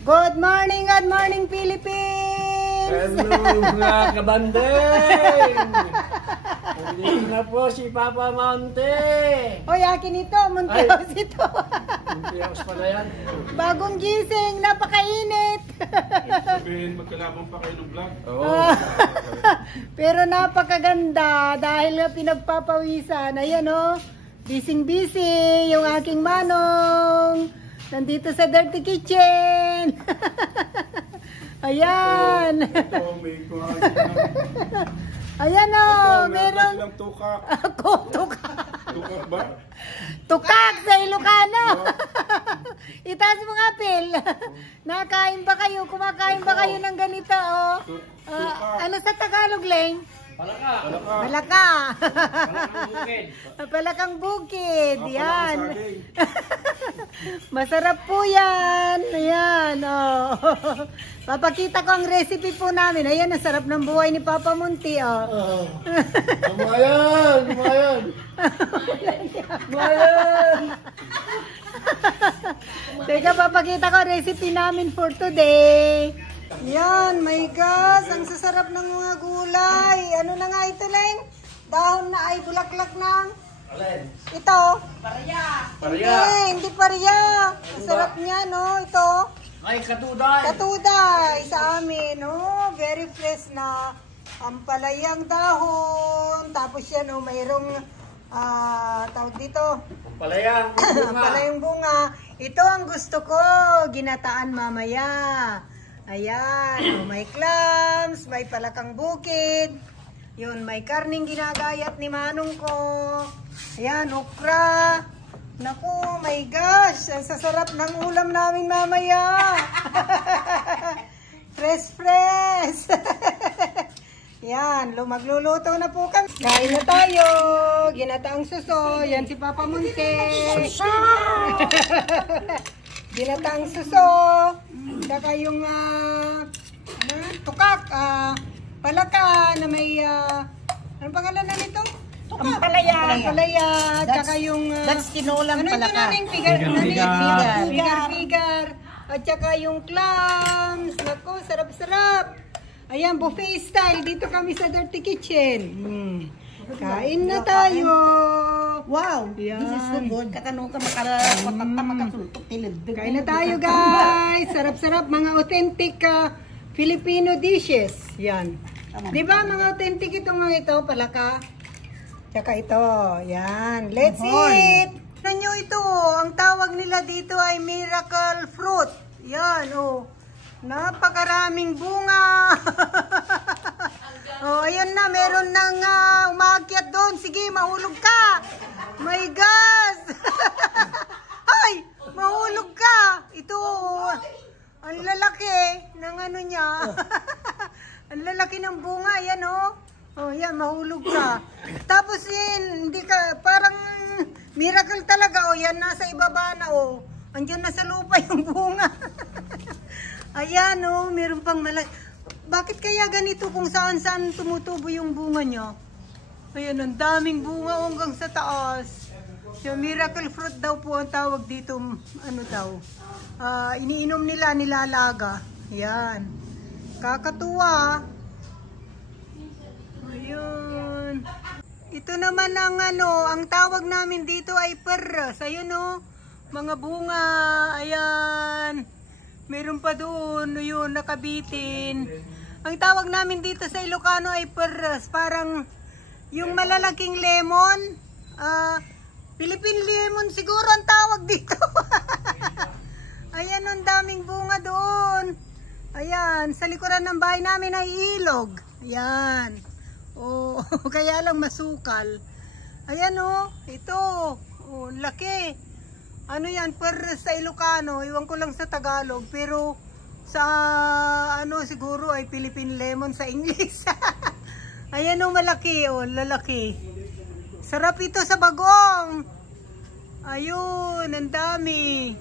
Good morning Philippines! Hello mga kabandeng! Nandito na po si Papa Monte! Hoy, akin ito, Monteos ito. Monteos pala yan. Bagong gising, napakainit. Sabihin, magkalabang pa kayo ng vlog. Oo. Pero napakaganda dahil nga pinagpapawisan. Ayan o, busy yung aking manong. Nandito sa Dirty Kitchen. Ayan. Ito, may kuha. Ayan o, meron. Silang tukak. Ako, tukak. Tukak ba? Tukak sa Ilocano. Itaas mo nga, Phil. Nakain ba kayo? Kumakain ba kayo ng ganito? Oh? Ano sa Tagalog, Leng? Palaka. Palaka. Palakang bukid. Palakang bukid. Yan. Saging. Masarap po yan. Ayan. Oh. Papakita ko ang recipe po namin. Ayan, ang sarap ng buhay ni Papa Monte. Oh. Kumayan! Kumayan! Kumayan! Teka, papakita ko recipe namin for today. Yan, my gosh, ang sasarap ng mga gulay. Ano na nga ito, Leng? Dahon na ay bulaklak ng... Alin? Ito. Parya! Hindi parya. Ang sarap niya, no? Ito. Ay, katuday! Katuday sa amin, no? Very fresh na ampalayang dahon. Tapos yan, no? Mayroong, tawag dito. Palayang bunga! Ampalayang bunga. Ito ang gusto ko. Ginataan mamaya. Ayan, may clams, may palakang bukid. Yun, may karning ginagayat ni manong ko. Ayan, okra. Naku, my gosh, ang sasarap ng ulam namin mamaya. Fresh. Yan, magluluto na po kami. Kain na tayo. Ginataang suso. Yan si Papa Monte. Ginataang suso. Saka yung tukak, palaka na may, anong pangalan na nito? Tukak. Palaya. Saka yung, That's tinolang palaka. Ano ito Figar. At saka yung clams. Naku, sarap-sarap. Ayan, buffet style. Dito kami sa Dirty Kitchen. Kain na tayo. Wow, Yan. this is so good. Katanong ka makasultok tilid. Kain na tayo, guys. Sarap-sarap. Mga authentic Filipino dishes. Yan. Di ba mga authentic itong mga ito, palaka? Tsaka ito. Yan. Let's eat. Tignan nyo ito. Ang tawag nila dito ay miracle fruit. Yan, oh. Napakaraming bunga. Oh, ayun na. Meron nang umaakyat doon. Sige, mahulog ka. My gosh. Ay, mahulog ka. Ito, ang lalaki ng ano niya. Ang lalaki ng bunga. Yan, oh. Oh, yan, mahulog ka. Tapos yun, hindi ka, parang miracle talaga. Oh, yan, nasa ibaba na, oh. Andiyan na sa lupa yung bunga. Ayan, oh, meron pang malaki. Bakit kaya ganito kung saan-saan tumutubo yung bunga niya? Ayan, ang daming bunga hanggang sa taas. Yung miracle fruit daw po ang tawag dito. Ano daw? Iniinom nila, nilalaga. Ayan. Kakatuwa. Ayun. Ito naman ang ang tawag namin dito ay perras. Ayun o, mga bunga. Ayan. Meron pa doon, yun, nakabitin. Ang tawag namin dito sa Ilocano ay perras. Parang yung malalaking lemon. Philippine lemon siguro ang tawag dito. Ayan, ang daming bunga doon. Ayan, sa likuran ng bahay namin ay ilog. Ayan. Oh, kaya lang masukal. Ayan oh, ito. Oh, laki. Ano yan, perras sa Ilocano. Iwan ko lang sa Tagalog. Pero sa siguro ay Philippine lemon sa English. Ayan oh, malaki oh, lalaki. Sarap ito sa bagong. Ayun, ang dami.